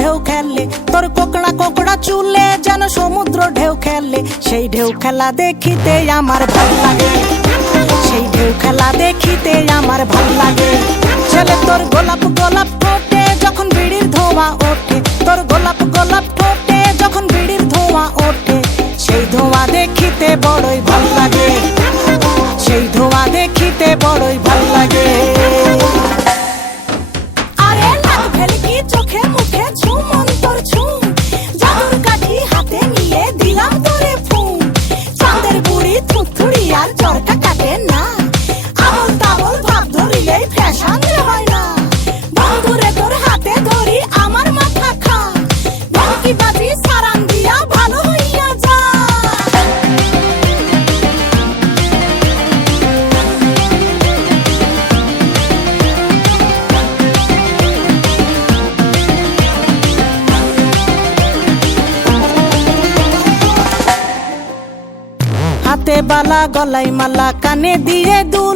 ঢেউ খেললে, তোর কোকড়া কোকড়া চুলে যেন সমুদ্র ঢেউ খেললে। সেই ঢেউ খেলা দেখিতে আমার ভাল লাগে, সেই ঢেউ খেলা দেখিতে আমার ভাল লাগে। ছেলে তোর গোলাপ গোলাপ ঠোঁটে যখন বিড়ির ধোঁয়া ওঠে, তোর গোলাপ গোলাপ ঠোঁটে যখন বিড়ির ধোঁয়া ওঠে, সেই ধোঁয়া দেখিতে বড়ই ভাল লাগে, সেই ধোঁয়া দেখিতে বড়ই ভাল লাগে। আরে নাক ভেলকি চোখে মুখে ছু মন তোর ছু, জাদুর কাঠি হাতে নিয়ে দিলাম তোরে ফুঁ। চাঁদের বুড়ি থুথুড়ি আর চরকা কাটে না, আবল তাবল ভাব ধরিলেই ফ্যাশন যে হয় না। বন্ধুরে তোর হাতে ধরি আমার মাথা খা, ভঙ্কি বাজি সারান দিয়া ভালো হইয়া যা। হাতে বালা গলায় মালা কানে দিয়ে দুল।